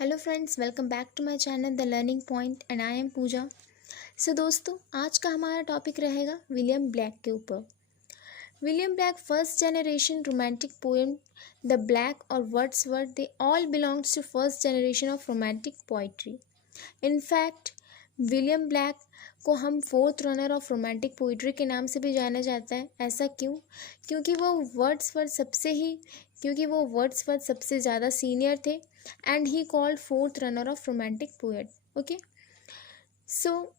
Hello friends, welcome back to my channel the learning point and I am Pooja. दोस्तों, आज का हमारा topic रहेगा विलियम ब्लैक के ऊपर। William Blake first generation romantic poem the Blake और Wordsworth they all belongs to first generation of romantic poetry. In fact William Blake को हम forerunner of romantic poetry के नाम से भी जाना जाता है। ऐसा क्यों? क्योंकि वो वर्ड्सवर्थ सबसे ज़्यादा सीनियर थे and he called forerunner of romantic poet. Okay, so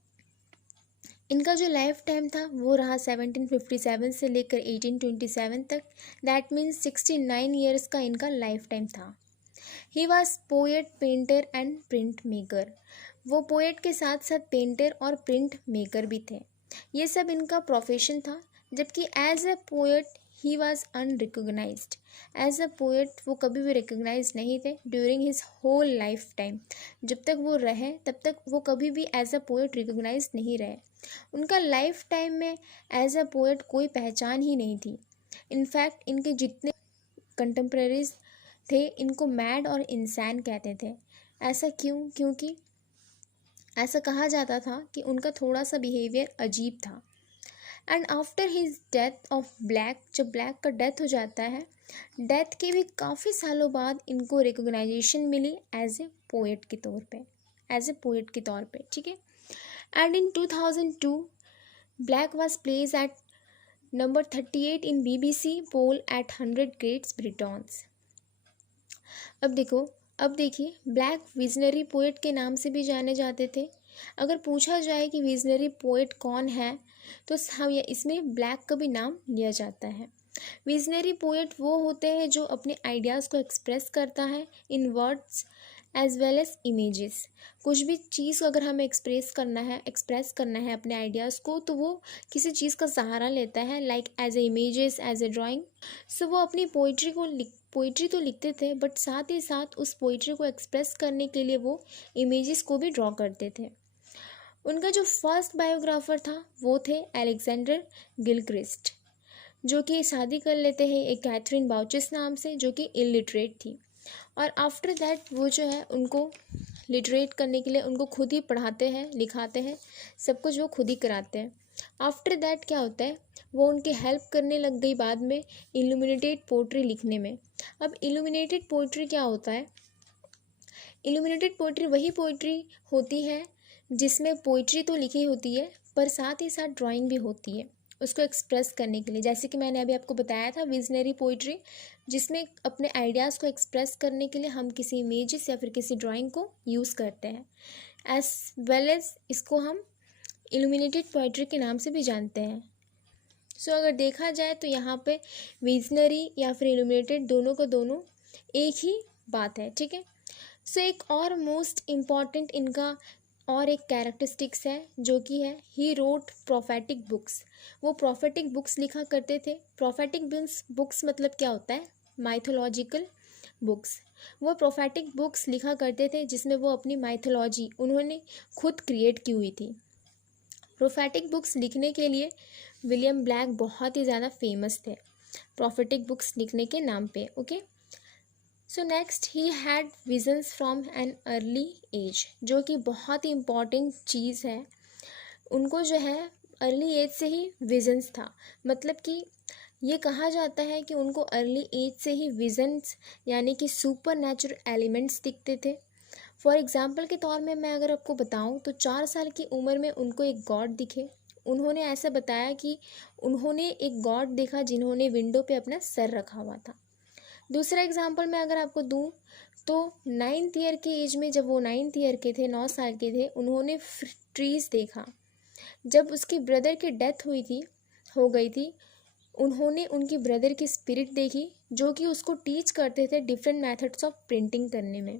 इनका जो लाइफ टाइम था वो रहा 1757 से लेकर 1827 तक। दैट मीन्स 69 ईयर्स का इनका लाइफ टाइम था। He was poet, painter and print maker. वो पोएट के साथ साथ पेंटर और प्रिंट मेकर भी थे। ये सब इनका प्रोफेशन था। जबकि as a poet he was unrecognised. As a poet वो कभी भी रिकॉग्नाइज नहीं थे during his whole life time. जब तक वो रहे तब तक वो कभी भी एज अ पोएट रिकॉग्नाइज नहीं रहे। उनका लाइफ टाइम में एज अ पोएट कोई पहचान ही नहीं थी। इनफैक्ट इनके जितने कंटेम्प्रेरीज थे इनको मैड और इंसान कहते थे। ऐसा क्यों? क्योंकि ऐसा कहा जाता था कि उनका थोड़ा सा बिहेवियर अजीब था। And after his death of black, जब ब्लैक का डेथ हो जाता है, डेथ के भी काफ़ी सालों बाद इनको रिकॉग्नाइजेशन मिली एज ए पोएट के तौर पे, ठीक है। And in 2002 Blake was placed at number 38 in BBC poll at 100 greats Britons. अब देखिए, ब्लैक विजनरी पोएट के नाम से भी जाने जाते थे। अगर पूछा जाए कि विजनरी पोएट कौन है तो हम इसमें ब्लैक का भी नाम लिया जाता है। विजनरी पोएट वो होते हैं जो अपने आइडियाज़ को एक्सप्रेस करता है in words as well as images. कुछ भी चीज़ अगर हमें एक्सप्रेस करना है अपने आइडियाज़ को, तो वो किसी चीज़ का सहारा लेता है, like as a images, as a drawing. So वो अपनी पोइट्री तो लिखते थे, बट साथ ही साथ उस पोइट्री को एक्सप्रेस करने के लिए वो इमेजेस को भी ड्रॉ करते थे। उनका जो फर्स्ट बायोग्राफर था वो थे अलेक्जेंडर गिलक्रिस्ट, जो कि शादी कर लेते हैं एक कैथरीन बाउचेस नाम से, जो कि इलिटरेट थी। और आफ्टर दैट वो जो है उनको लिटरेट करने के लिए उनको खुद ही पढ़ाते हैं, लिखाते हैं, सब कुछ वो खुद ही कराते हैं। आफ्टर दैट क्या होता है, वो उनकी हेल्प करने लग गई बाद में इल्यूमिनेटेड पोइट्री लिखने में। अब इल्यूमिनेटेड पोइट्री क्या होता है? इल्यूमिनेटेड पोइट्री वही पोइट्री होती है जिसमें पोइट्री तो लिखी होती है पर साथ ही साथ ड्राइंग भी होती है उसको एक्सप्रेस करने के लिए। जैसे कि मैंने अभी आपको बताया था विजनरी पोइट्री, जिसमें अपने आइडियाज़ को एक्सप्रेस करने के लिए हम किसी इमेजेस या फिर किसी ड्राइंग को यूज़ करते हैं। एज वेल एज इसको हम इल्यूमिनेटेड पोइट्री के नाम से भी जानते हैं। सो अगर देखा जाए तो यहाँ पे विजनरी या फिर इल्यूमिनेटेड दोनों का दोनों एक ही बात है, ठीक है। सो एक और मोस्ट इम्पॉर्टेंट इनका और एक कैरेक्टरिस्टिक्स है जो कि है ही रोट प्रोफेटिक बुक्स। वो प्रोफेटिक बुक्स लिखा करते थे। प्रोफेटिक बुक्स मतलब क्या होता है? Mythological books. वो प्रोफेटिक बुक्स लिखा करते थे जिसमें वो अपनी माइथोलॉजी उन्होंने खुद क्रिएट की हुई थी। प्रोफेटिक बुक्स लिखने के लिए विलियम ब्लैक बहुत ही ज़्यादा फेमस थे प्रोफेटिक बुक्स लिखने के नाम पे। Okay, so next he had visions from an early age, जो कि बहुत ही इम्पॉर्टेंट चीज़ है। उनको जो है अर्ली एज से ही विजन्स था। मतलब कि ये कहा जाता है कि उनको अर्ली एज से ही विजन्स यानी कि सुपर नेचुरल एलिमेंट्स दिखते थे। फॉर एग्ज़ाम्पल के तौर में मैं अगर आपको बताऊं तो 4 साल की उम्र में उनको एक गॉड दिखे। उन्होंने ऐसा बताया कि उन्होंने एक गॉड देखा जिन्होंने विंडो पे अपना सर रखा हुआ था। दूसरा एग्जाम्पल मैं अगर आपको दूं तो 9th ईयर के एज में, जब वो 9th ईयर के थे, 9 साल के थे, उन्होंने ट्रीज़ देखा। जब उसके ब्रदर की डेथ हो गई थी, उन्होंने उनकी ब्रदर की स्पिरिट देखी जो कि उसको टीच करते थे डिफरेंट मेथड्स ऑफ प्रिंटिंग करने में,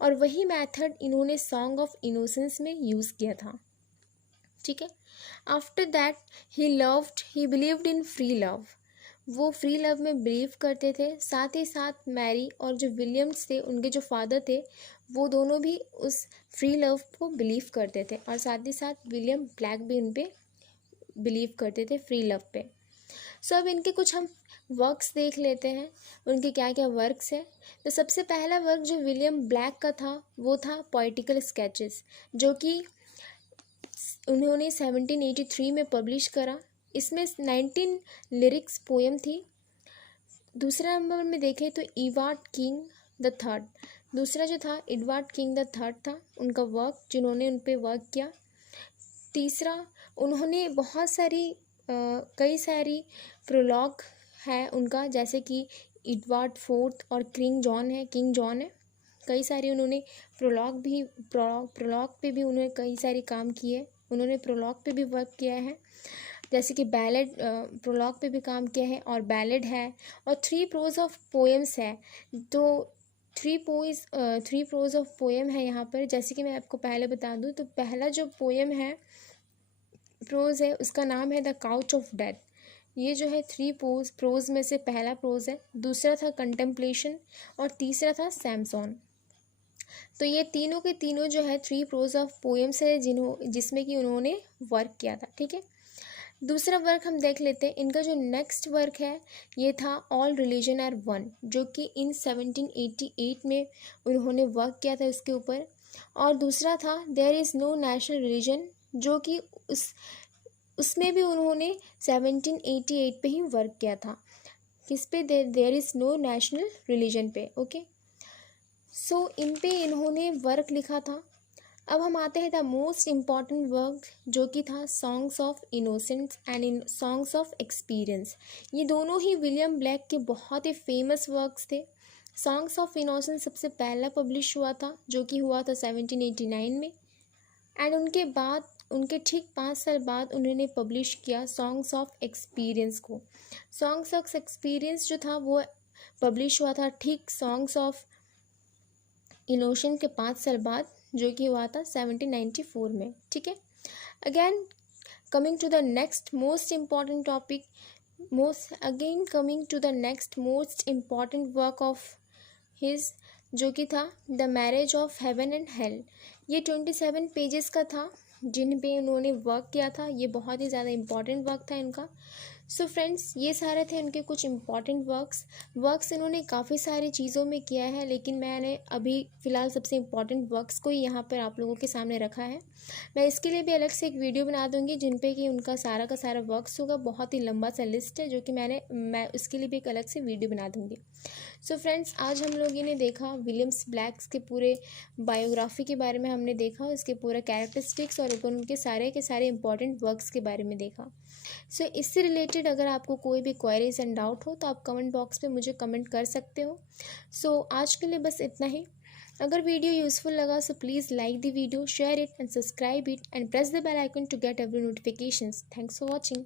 और वही मेथड इन्होंने सॉन्ग ऑफ इनोसेंस में यूज़ किया था, ठीक है। After that he believed in free love. वो फ्री लव में बिलीव करते थे। साथ ही साथ मैरी और जो विलियम्स थे, उनके जो फादर थे, वो दोनों भी उस फ्री लव को बिलीव करते थे, और साथ ही साथ विलियम ब्लैक भी उन पे बिलीव करते थे फ्री लव पे। सो अब इनके कुछ हम वर्क्स देख लेते हैं, उनके क्या क्या वर्क्स हैं। तो सबसे पहला वर्क जो विलियम ब्लैक का था वो था पोइटिकल स्केचेस, जो कि उन्होंने 1783 में पब्लिश करा। इसमें 19 लिरिक्स पोएम थी। दूसरा नंबर में देखें तो एडवर्ड किंग द थर्ड, दूसरा जो था एडवर्ड किंग द थर्ड था उनका वर्क, जिन्होंने उन पर वर्क किया। तीसरा, उन्होंने बहुत सारी कई सारी प्रोलॉग है उनका, जैसे कि एडवर्ड फोर्थ और किंग जॉन है। कई सारी उन्होंने प्रोलॉग पे भी उन्होंने कई सारे काम किए। उन्होंने प्रोलॉग पे भी वर्क किया है, जैसे कि बैलेड, प्रोलॉग पे भी काम किया है और बैलेड है। और 3 प्रोज ऑफ पोएम्स है। तो 3 प्रोज ऑफ पोएम है यहाँ पर। जैसे कि मैं आपको पहले बता दूँ तो पहला जो पोएम है, प्रोज है, उसका नाम है द काउच ऑफ डेथ। ये जो है 3 प्रोज में से पहला प्रोज है। दूसरा था कंटेम्पलेशन और तीसरा था सैमसॉन। तो ये तीनों के तीनों जो है 3 प्रोज ऑफ पोएम्स है जिसमें कि उन्होंने वर्क किया था। ठीक है, दूसरा वर्क हम देख लेते हैं। इनका जो नेक्स्ट वर्क है ये था ऑल रिलीजन आर वन, जो कि इन 1788 में उन्होंने वर्क किया था उसके ऊपर। और दूसरा था there is no national religion, जो कि उसमें भी उन्होंने 1788 पे ही वर्क किया था। किस पे? There is no national religion पे। ओके, सो इन पे इन्होंने वर्क लिखा था। अब हम आते हैं द मोस्ट इम्पॉर्टेंट वर्क, जो कि था songs of innocence and songs of experience. ये दोनों ही विलियम ब्लैक के बहुत ही फेमस वर्क्स थे। सॉन्ग्स ऑफ इनोसेंस सबसे पहला पब्लिश हुआ था, जो कि हुआ था 1789 में। एंड उनके बाद, उनके ठीक 5 साल बाद उन्होंने पब्लिश किया सॉन्ग्स ऑफ एक्सपीरियंस को। सॉन्ग्स ऑफ एक्सपीरियंस जो था वो पब्लिश हुआ था ठीक सॉन्ग्स ऑफ इनोसेंस के 5 साल बाद, जो कि हुआ था 1794 में। ठीक है, again coming to the next most important topic, coming to the next most important work of his, जो कि था the marriage of heaven and hell. ये 27 पेजेस का था जिन पे उन्होंने वर्क किया था। ये बहुत ही ज़्यादा इम्पॉर्टेंट वर्क था इनका। सो फ्रेंड्स, ये सारे थे उनके कुछ इम्पॉर्टेंट वर्क्स इन्होंने काफ़ी सारी चीज़ों में किया है, लेकिन मैंने अभी फ़िलहाल सबसे इम्पॉर्टेंट वर्क्स को ही यहाँ पर आप लोगों के सामने रखा है। मैं इसके लिए भी अलग से एक वीडियो बना दूँगी जिन पे कि उनका सारा का सारा वर्क्स होगा। बहुत ही लंबा सा लिस्ट है जो कि मैं उसके लिए भी एक अलग से वीडियो बना दूँगी। सो फ्रेंड्स, आज हम लोगों ने देखा विलियम्स ब्लैक्स के पूरे बायोग्राफी के बारे में हमने देखा, उसके पूरे कैरेक्टरिस्टिक्स और उनके सारे के सारे इंपॉर्टेंट वर्क्स के बारे में देखा। सो इससे रिलेटेड अगर आपको कोई भी क्वेरीज एंड डाउट हो तो आप कमेंट बॉक्स में मुझे कमेंट कर सकते हो। सो आज के लिए बस इतना ही। अगर वीडियो यूजफुल लगा so please like the video, share it and subscribe it and press the bell icon to get every notifications. Thanks for watching.